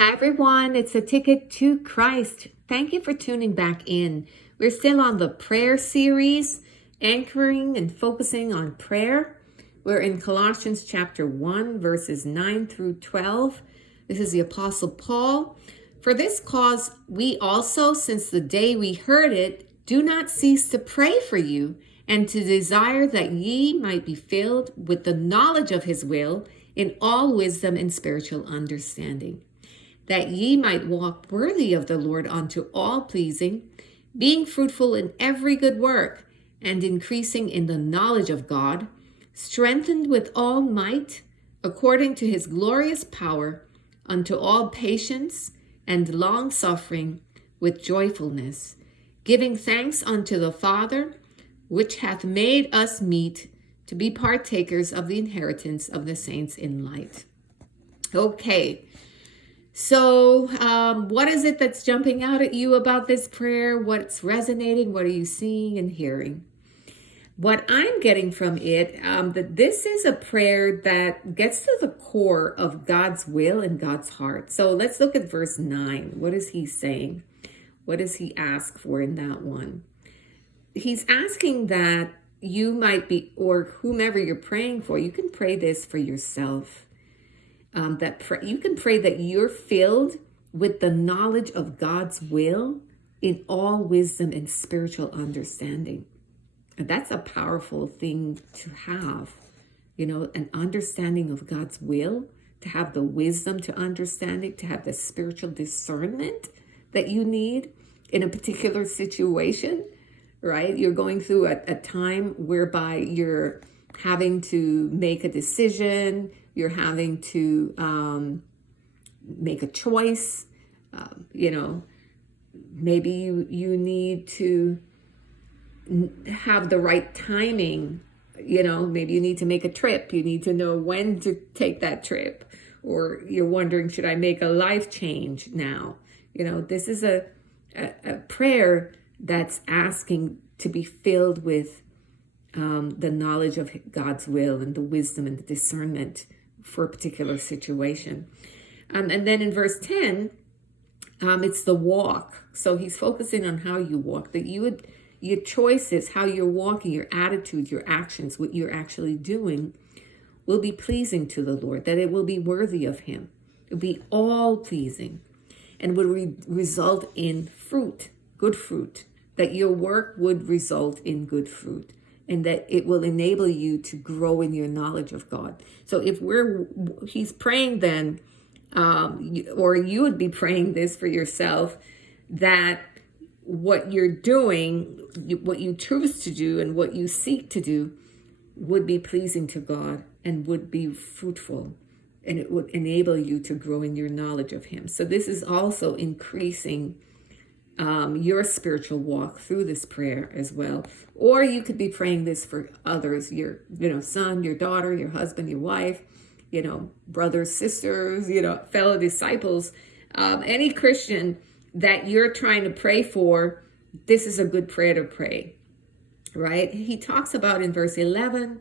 Hi everyone, it's a ticket to Christ. Thank you for tuning back in. We're still on the prayer series, anchoring and focusing on prayer. We're in Colossians chapter 1, verses 9 through 12. This is the Apostle Paul. For this cause, we also, since the day we heard it, do not cease to pray for you and to desire that ye might be filled with the knowledge of his will in all wisdom and spiritual understanding, that ye might walk worthy of the Lord unto all pleasing, being fruitful in every good work, and increasing in the knowledge of God, strengthened with all might, according to his glorious power, unto all patience and long suffering with joyfulness, giving thanks unto the Father, which hath made us meet to be partakers of the inheritance of the saints in light. Okay. So what is it that's jumping out at you about this prayer? What's resonating? What are you seeing and hearing? What I'm getting from it, that this is a prayer that gets to the core of God's will and God's heart. So let's look at verse 9. What is he saying? What does he ask for in that one? He's asking that you might be, or whomever you're praying for, you can pray this for yourself. You can pray that you're filled with the knowledge of God's will in all wisdom and spiritual understanding. And that's a powerful thing to have, an understanding of God's will, to have the wisdom to understand it, to have the spiritual discernment that you need in a particular situation, right? You're going through a time whereby you're having to make a decision. You're having to make a choice. Maybe you need to have the right timing. Maybe you need to make a trip. You need to know when to take that trip. Or you're wondering, should I make a life change now? This is a prayer that's asking to be filled with the knowledge of God's will and the wisdom and the discernment for a particular situation. And then in verse 10, it's the walk. So he's focusing on how you walk, that your choices, how you're walking, your attitude, your actions, what you're actually doing will be pleasing to the Lord, that it will be worthy of him. It will be all pleasing and would result in fruit, good fruit, that your work would result in good fruit, and that it will enable you to grow in your knowledge of God. So if he's praying then, or you would be praying this for yourself, that what you're doing, what you choose to do and what you seek to do would be pleasing to God and would be fruitful, and it would enable you to grow in your knowledge of him. So this is also increasing your spiritual walk through this prayer as well. Or you could be praying this for others, your son, your daughter, your husband, your wife, brothers, sisters, fellow disciples, any Christian that you're trying to pray for. This is a good prayer to pray, right? He talks about in verse 11,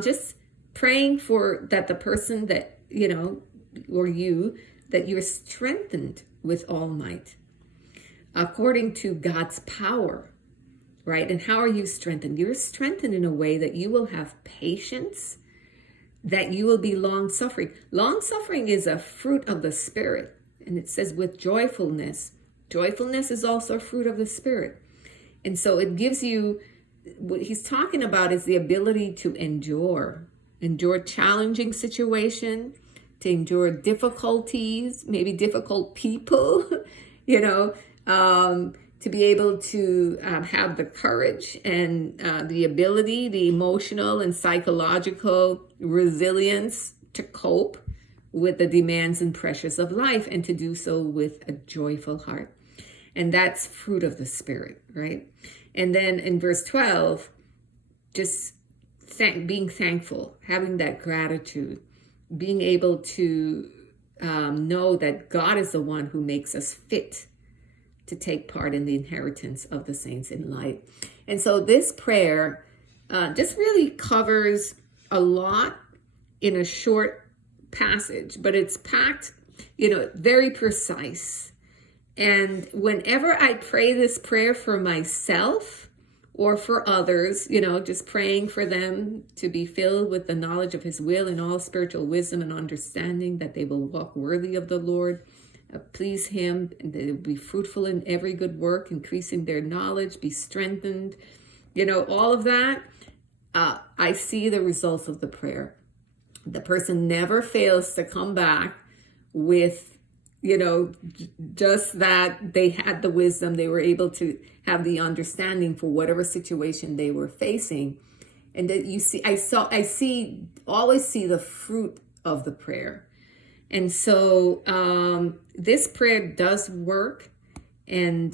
just praying for that the person that, or you, that you're strengthened with all might, according to God's power, right? And how are you strengthened? You're strengthened in a way that you will have patience, that you will be long-suffering. Long-suffering is a fruit of the Spirit. And it says with joyfulness. Joyfulness is also a fruit of the Spirit. And so it gives you, what he's talking about is the ability to endure challenging situation, to endure difficulties, maybe difficult people, to be able to have the courage and the ability, the emotional and psychological resilience to cope with the demands and pressures of life, and to do so with a joyful heart. And that's fruit of the Spirit, right? And then in verse 12, just being thankful, having that gratitude, being able to know that God is the one who makes us fit to take part in the inheritance of the saints in light. And so this prayer just really covers a lot in a short passage, but it's packed very precise. And whenever I pray this prayer for myself or for others, just praying for them to be filled with the knowledge of his will and all spiritual wisdom and understanding, that they will walk worthy of the Lord, please him, and they will be fruitful in every good work, increasing their knowledge, be strengthened, all of that. I see the results of the prayer. The person never fails to come back with just that they had the wisdom, they were able to have the understanding for whatever situation they were facing. And that always see the fruit of the prayer. And so this prayer does work. And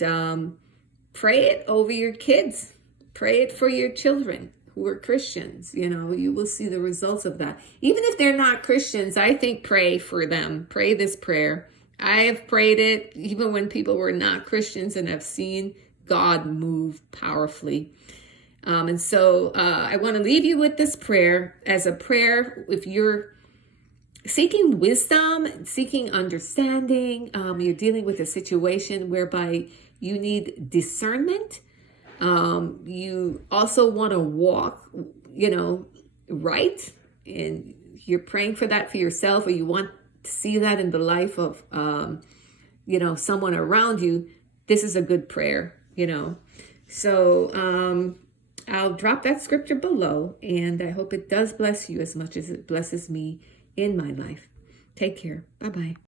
pray it over your kids. Pray it for your children who are Christians. You will see the results of that. Even if they're not Christians, I think pray for them. Pray this prayer. I have prayed it even when people were not Christians, and have seen God move powerfully. And so I want to leave you with this prayer as a prayer. If you're seeking wisdom, seeking understanding, you're dealing with a situation whereby you need discernment. You also want to walk, right. And you're praying for that for yourself, or you want to see that in the life of, someone around you. This is a good prayer, So I'll drop that scripture below, and I hope it does bless you as much as it blesses me in my life. Take care. Bye-bye.